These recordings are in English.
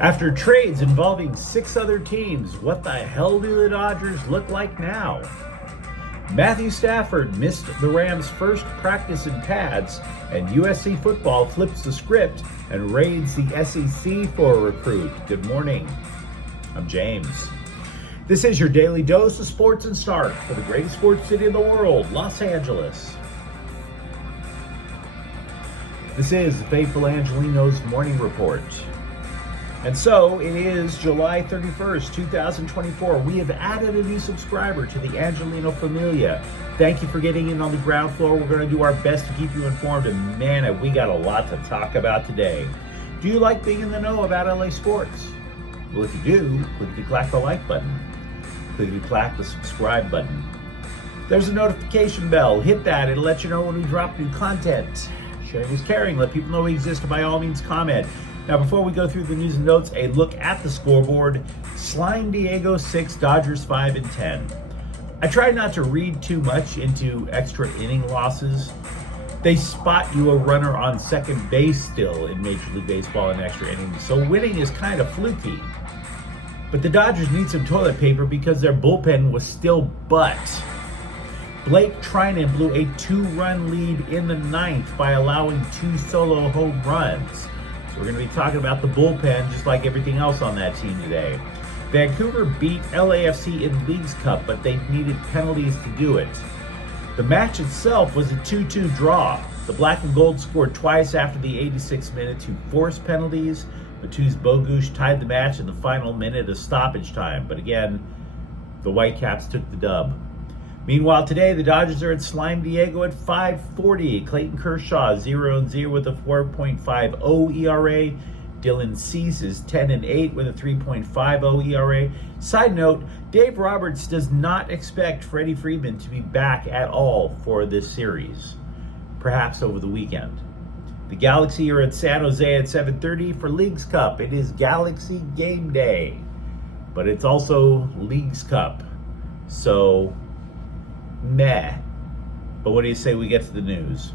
After trades involving 6 other teams, what the hell do the Dodgers look like now? Matthew Stafford missed the Rams' first practice in pads, and USC football flips the script and raids the SEC for a recruit. Good morning. I'm James. This is your daily dose of sports and start for the greatest sports city in the world, Los Angeles. This is the faithful Angelenos morning report. And so it is July 31st, 2024. We have added a new subscriber to the Angeleno Familia. Thank you for getting in on the ground floor. We're going to do our best to keep you informed. And man, we got a lot to talk about today. Do you like being in the know about LA sports? Well, if you do, click the like button. Click the subscribe button. There's a notification bell. Hit that. It'll let you know when we drop new content. Sharing is caring. Let people know we exist. By all means, comment. Now, before we go through the news and notes, a look at the scoreboard. Slime Diego 6, Dodgers 5 and 10. I try not to read too much into extra inning losses. They spot you a runner on second base still in Major League Baseball in extra innings, so winning is kind of fluky. But the Dodgers need some toilet paper because their bullpen was still butt. Blake Trinan blew a 2-run lead in the 9th by allowing 2 solo home runs. We're going to be talking about the bullpen just like everything else on that team today. Vancouver beat LAFC in Leagues Cup, but they needed penalties to do it. The match itself was a 2-2 draw. The Black and Gold scored twice after the 86th minute to force penalties. Matuz Bogusz tied the match in the final minute of stoppage time. But again, the Whitecaps took the dub. Meanwhile, today, the Dodgers are at Slime Diego at 540. Clayton Kershaw, 0-0 with a 4.50 ERA. Dylan Cease is 10-8 with a 3.50 ERA. Side note, Dave Roberts does not expect Freddie Freeman to be back at all for this series, perhaps over the weekend. The Galaxy are at San Jose at 7:30 for Leagues Cup. It is Galaxy game day, but it's also Leagues Cup. So, meh. But what do you say we get to the news?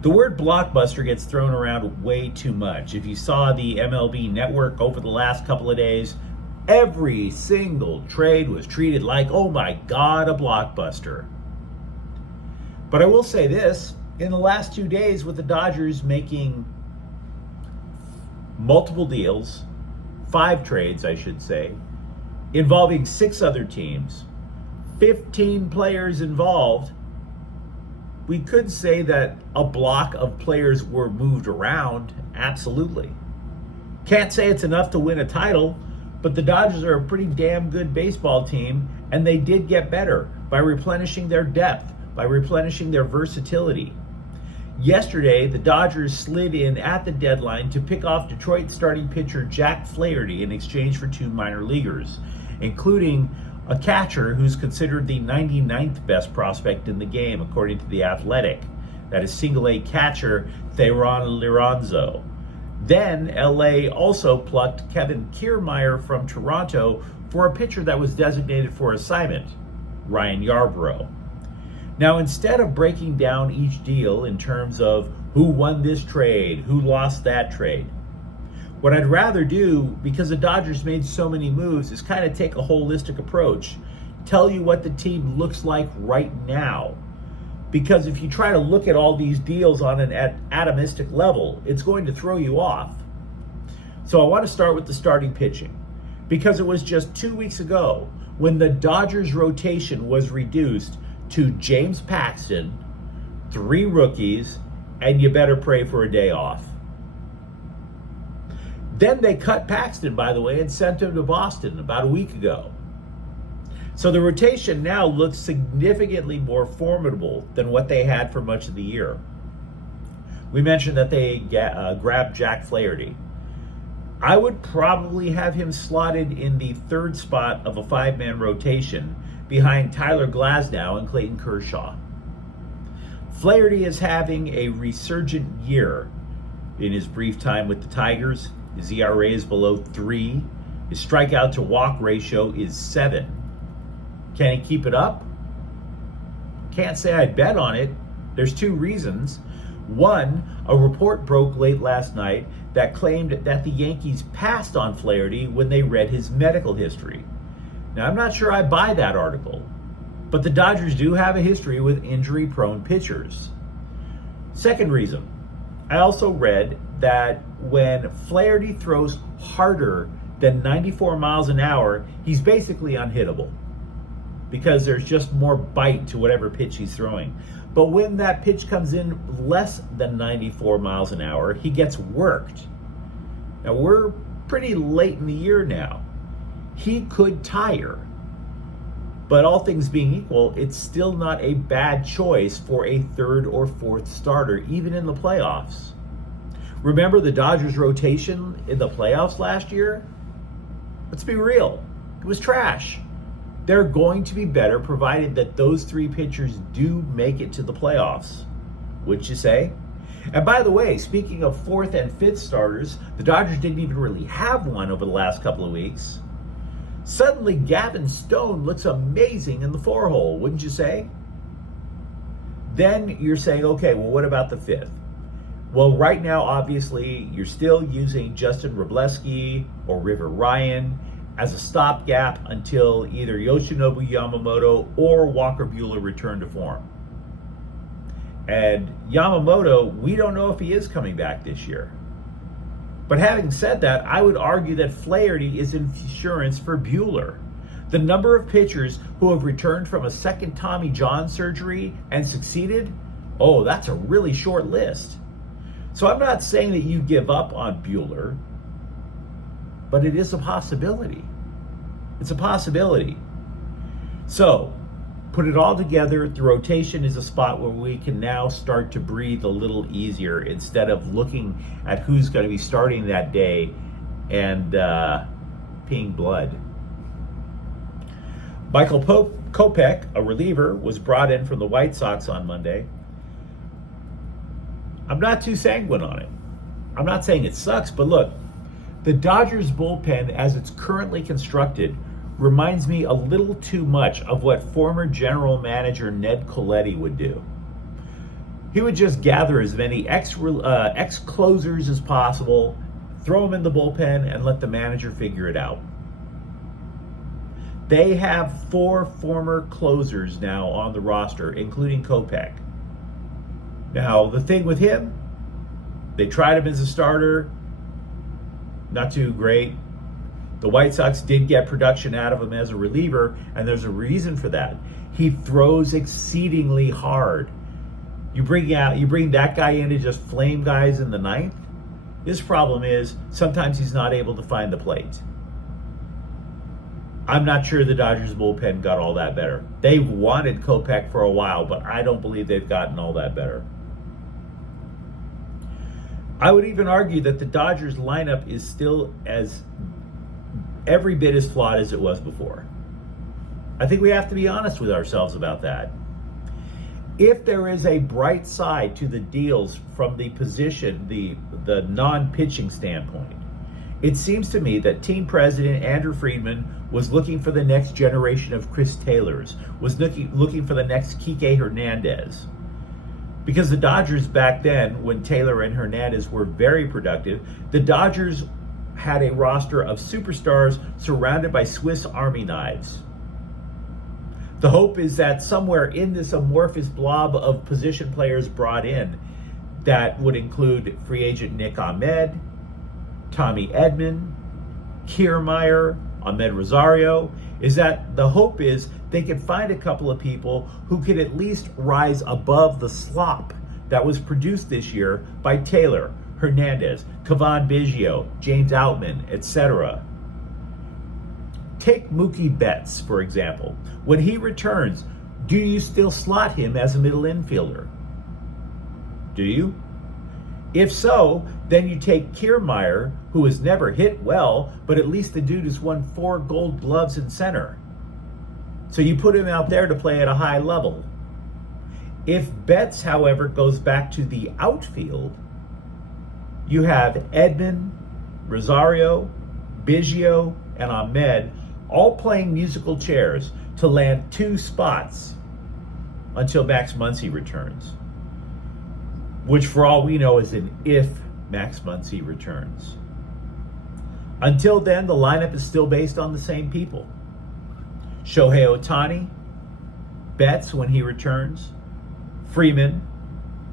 The word blockbuster gets thrown around way too much. If you saw the MLB network over the last couple of days, every single trade was treated like, oh my God, a blockbuster. But I will say this, in the last 2 days with the Dodgers making multiple deals, 5 trades I should say, involving 6 other teams, 15 players involved, we could say that a block of players were moved around, absolutely. Can't say it's enough to win a title, but the Dodgers are a pretty damn good baseball team, and they did get better by replenishing their depth, by replenishing their versatility. Yesterday, the Dodgers slid in at the deadline to pick off Detroit starting pitcher Jack Flaherty in exchange for 2 minor leaguers, including a catcher who's considered the 99th best prospect in the game, according to The Athletic. That is single-A catcher Theron Liranzo. Then LA also plucked Kevin Kiermaier from Toronto for a pitcher that was designated for assignment, Ryan Yarbrough. Now, instead of breaking down each deal in terms of who won this trade, who lost that trade, what I'd rather do, because the Dodgers made so many moves, is kind of take a holistic approach, tell you what the team looks like right now. Because if you try to look at all these deals on an atomistic level, it's going to throw you off. So I want to start with the starting pitching, because it was just 2 weeks ago when the Dodgers rotation was reduced to James Paxton, 3 rookies, and you better pray for a day off. Then they cut Paxton, by the way, and sent him to Boston about a week ago. So the rotation now looks significantly more formidable than what they had for much of the year. We mentioned that they grabbed Jack Flaherty. I would probably have him slotted in the 3rd spot of a 5-man rotation behind Tyler Glasnow and Clayton Kershaw. Flaherty is having a resurgent year in his brief time with the Tigers. His ERA is below 3. His strikeout to walk ratio is 7. Can he keep it up? Can't say I bet on it. There's 2 reasons. One, A report broke late last night that claimed that the Yankees passed on Flaherty when they read his medical history. Now, I'm not sure I buy that article, but the Dodgers do have a history with injury-prone pitchers. Second reason, I also read that when Flaherty throws harder than 94 miles an hour, he's basically unhittable because there's just more bite to whatever pitch he's throwing. But when that pitch comes in less than 94 miles an hour, he gets worked. Now, we're pretty late in the year now. He could tire. But all things being equal, it's still not a bad choice for a third or fourth starter, even in the playoffs. Remember the Dodgers' rotation in the playoffs last year? Let's be real. It was trash. They're going to be better provided that those three pitchers do make it to the playoffs. Wouldn't you say? And by the way, speaking of fourth and fifth starters, the Dodgers didn't even really have one over the last couple of weeks. Suddenly, Gavin Stone looks amazing in the four-hole, wouldn't you say? Then you're saying, okay, well, what about the fifth? Well, right now, obviously, you're still using Justin Wroblewski or River Ryan as a stopgap until either Yoshinobu Yamamoto or Walker Buehler return to form. And Yamamoto, we don't know if he is coming back this year. But having said that, I would argue that Flaherty is insurance for Buehler. The number of pitchers who have returned from a second Tommy John surgery and succeeded, oh, that's a really short list. So I'm not saying that you give up on Buehler, but it is a possibility. It's a possibility. So, put it all together, the rotation is a spot where we can now start to breathe a little easier instead of looking at who's going to be starting that day and peeing blood. Michael Kopech, a reliever, was brought in from the White Sox on Monday. I'm not too sanguine on it. I'm not saying it sucks, but look, the Dodgers bullpen as it's currently constructed reminds me a little too much of what former general manager Ned Colletti would do. He would just gather as many ex-closers as possible, throw them in the bullpen, and let the manager figure it out. They have 4 former closers now on the roster, including Kopech. Now, the thing with him, they tried him as a starter, not too great. The White Sox did get production out of him as a reliever, and there's a reason for that. He throws exceedingly hard. You bring that guy in to just flame guys in the ninth. His problem is sometimes he's not able to find the plate. I'm not sure the Dodgers bullpen got all that better. They've wanted Kopech for a while, but I don't believe they've gotten all that better. I would even argue that the Dodgers lineup is still every bit as flawed as it was before. I think we have to be honest with ourselves about that. If there is a bright side to the deals from the position, the non-pitching standpoint, it seems to me that team president Andrew Friedman was looking for the next generation of Chris Taylors, was looking for the next Kike Hernandez. Because the Dodgers back then, when Taylor and Hernandez were very productive, the Dodgers had a roster of superstars surrounded by Swiss Army knives. The hope is that somewhere in this amorphous blob of position players brought in, that would include free agent Nick Ahmed, Tommy Edman, Kiermaier, Ahmed Rosario, is that the hope is they could find a couple of people who could at least rise above the slop that was produced this year by Taylor, Hernandez, Cavan Biggio, James Outman, etc. Take Mookie Betts, for example. When he returns, do you still slot him as a middle infielder? Do you? If so, then you take Kiermaier, who has never hit well, but at least the dude has won 4 gold gloves in center. So you put him out there to play at a high level. If Betts, however, goes back to the outfield, you have Edman, Rosario, Biggio, and Ahmed all playing musical chairs to land 2 spots until Max Muncy returns. which for all we know is an if Max Muncy returns. Until then, the lineup is still based on the same people. Shohei Ohtani, Betts when he returns, Freeman,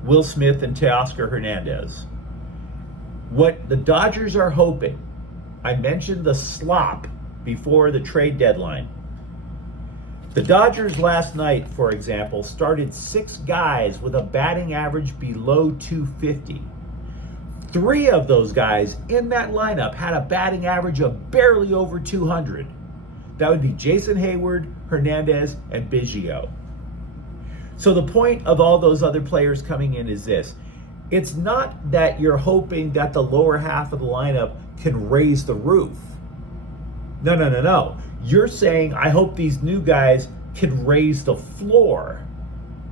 Will Smith, and Teoscar Hernandez. What the Dodgers are hoping, I mentioned the slop before the trade deadline. The Dodgers last night, for example, started 6 guys with a batting average below 250. 3 of those guys in that lineup had a batting average of barely over 200. That would be Jason Hayward, Hernandez, and Biggio. So the point of all those other players coming in is this. It's not that you're hoping that the lower half of the lineup can raise the roof. No. You're saying, I hope these new guys can raise the floor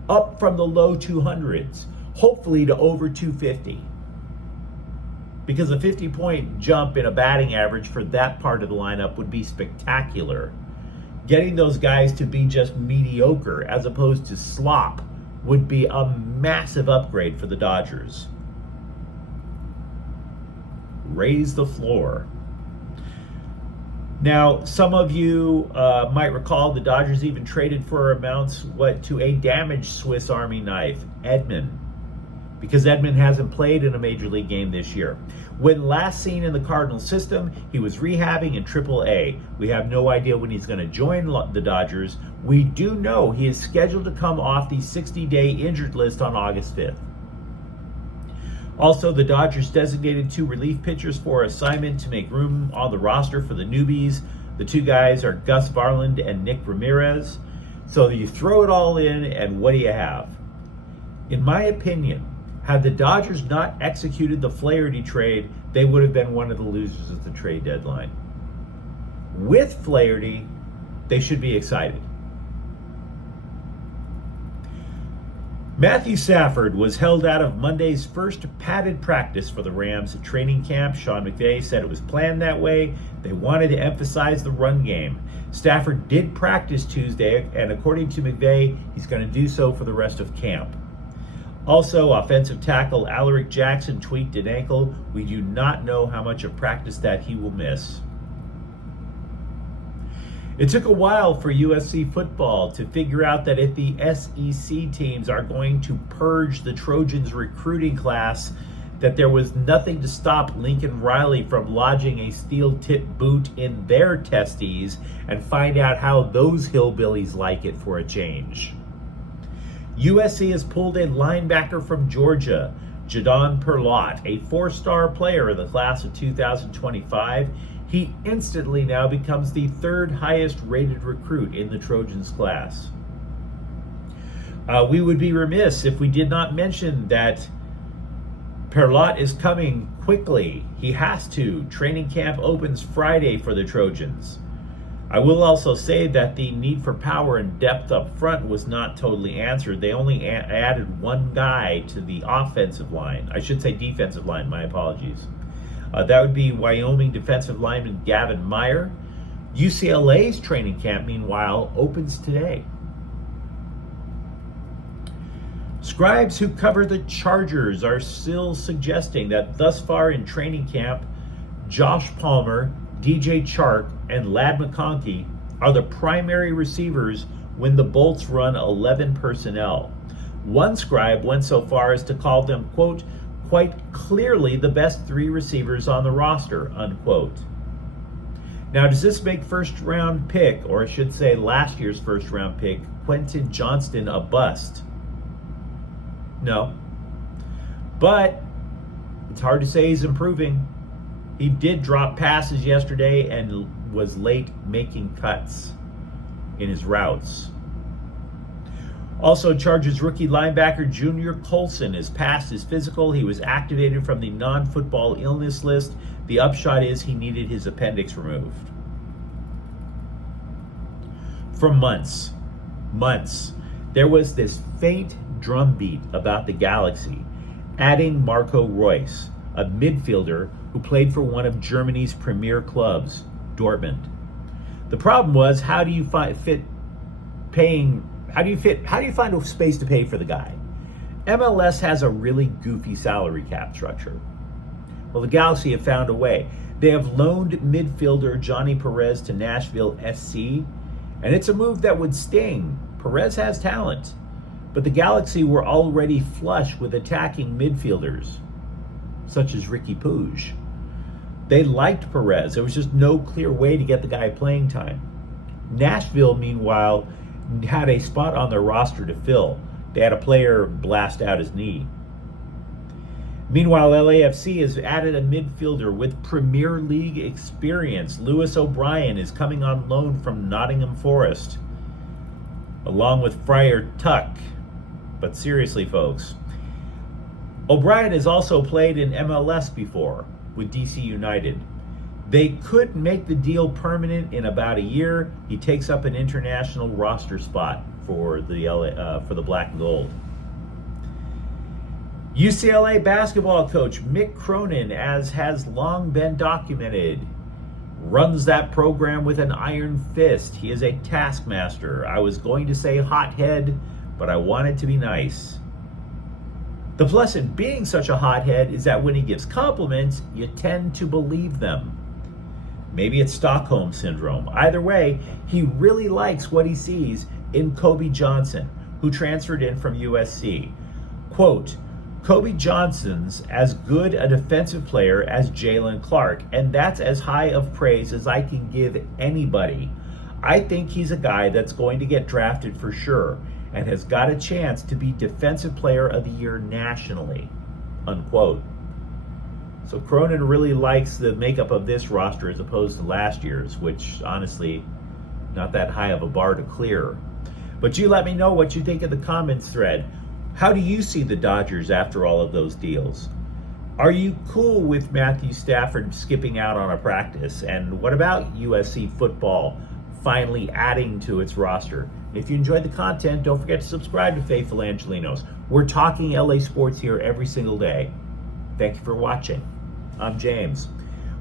up from the low 200s, hopefully to over 250. Because a 50-point jump in a batting average for that part of the lineup would be spectacular. Getting those guys to be just mediocre as opposed to slop would be a massive upgrade for the Dodgers. Raise the floor. Now, some of you might recall the Dodgers even traded for amounts to a damaged Swiss Army knife, Edman, because Edman hasn't played in a major league game this year. When last seen in the Cardinals system, he was rehabbing in AAA. We have no idea when he's going to join the Dodgers. We do know he is scheduled to come off the 60-day injured list on August 5th. Also, the Dodgers designated 2 relief pitchers for assignment to make room on the roster for the newbies. The 2 guys are Gus Varland and Nick Ramirez. So you throw it all in, and what do you have? In my opinion, had the Dodgers not executed the Flaherty trade, they would have been one of the losers at the trade deadline. With Flaherty, they should be excited. Matthew Stafford was held out of Monday's first padded practice for the Rams at training camp. Sean McVay said it was planned that way. They wanted to emphasize the run game. Stafford did practice Tuesday, and according to McVay, he's going to do so for the rest of camp. Also, offensive tackle Alaric Jackson tweaked an ankle. We do not know how much of practice that he will miss. It took a while for USC football to figure out that if the SEC teams are going to purge the Trojans' recruiting class, that there was nothing to stop Lincoln Riley from lodging a steel-tipped boot in their testes and find out how those hillbillies like it for a change. USC has pulled a linebacker from Georgia, Jadon Perlott, a 4-star player in the class of 2025. He instantly now becomes the 3rd highest rated recruit in the Trojans class. We would be remiss if we did not mention that Perlott is coming quickly. He has to. Training camp opens Friday for the Trojans. I will also say that the need for power and depth up front was not totally answered. They only added 1 guy to the offensive line. I should say defensive line, my apologies. That would be Wyoming defensive lineman Gavin Meyer. UCLA's training camp, meanwhile, opens today. Scribes who cover the Chargers are still suggesting that thus far in training camp, Josh Palmer, DJ Chark, and Ladd McConkey are the primary receivers when the Bolts run 11 personnel. One scribe went so far as to call them, quote, quite clearly the best 3 receivers on the roster, unquote. Now, does this make first-round pick, or I should say last year's first-round pick, Quentin Johnston, a bust? No. But it's hard to say he's improving. He did drop passes yesterday and was late making cuts in his routes. Also, Chargers rookie linebacker Junior Colson is past his physical. He was activated from the non-football illness list. The upshot is he needed his appendix removed. For months, there was this faint drumbeat about the Galaxy, adding Marco Reus, a midfielder who played for one of Germany's premier clubs, Dortmund. The problem was, how do you find a space to pay for the guy? MLS has a really goofy salary cap structure. Well, the Galaxy have found a way. They have loaned midfielder Johnny Perez to Nashville SC, and it's a move that would sting. Perez has talent, but the Galaxy were already flush with attacking midfielders, such as Ricky Puig. They liked Perez. There was just no clear way to get the guy playing time. Nashville, meanwhile, had a spot on their roster to fill. They had a player blast out his knee. Meanwhile, LAFC has added a midfielder with Premier League experience. Lewis O'Brien is coming on loan from Nottingham Forest, along with Friar Tuck. But seriously, folks, O'Brien has also played in MLS before with DC United. They could make the deal permanent in about a year. He takes up an international roster spot for the Black and Gold. UCLA basketball coach Mick Cronin, as has long been documented, runs that program with an iron fist. He is a taskmaster. I was going to say hothead, but I wanted to be nice. The plus in being such a hothead is that when he gives compliments, you tend to believe them. Maybe it's Stockholm Syndrome. Either way, he really likes what he sees in Kobe Johnson, who transferred in from USC. Quote, Kobe Johnson's as good a defensive player as Jalen Clark, and that's as high of praise as I can give anybody. I think he's a guy that's going to get drafted for sure and has got a chance to be Defensive Player of the Year nationally, unquote. So Cronin really likes the makeup of this roster as opposed to last year's, which honestly, not that high of a bar to clear. But you let me know what you think in the comments thread. How do you see the Dodgers after all of those deals? Are you cool with Matthew Stafford skipping out on a practice? And what about USC football finally adding to its roster? If you enjoyed the content, don't forget to subscribe to Faithful Angelenos. We're talking LA sports here every single day. Thank you for watching. I'm James.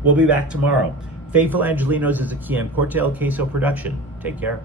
We'll be back tomorrow. Faithful Angelenos is a Kian Cortel Queso production. Take care.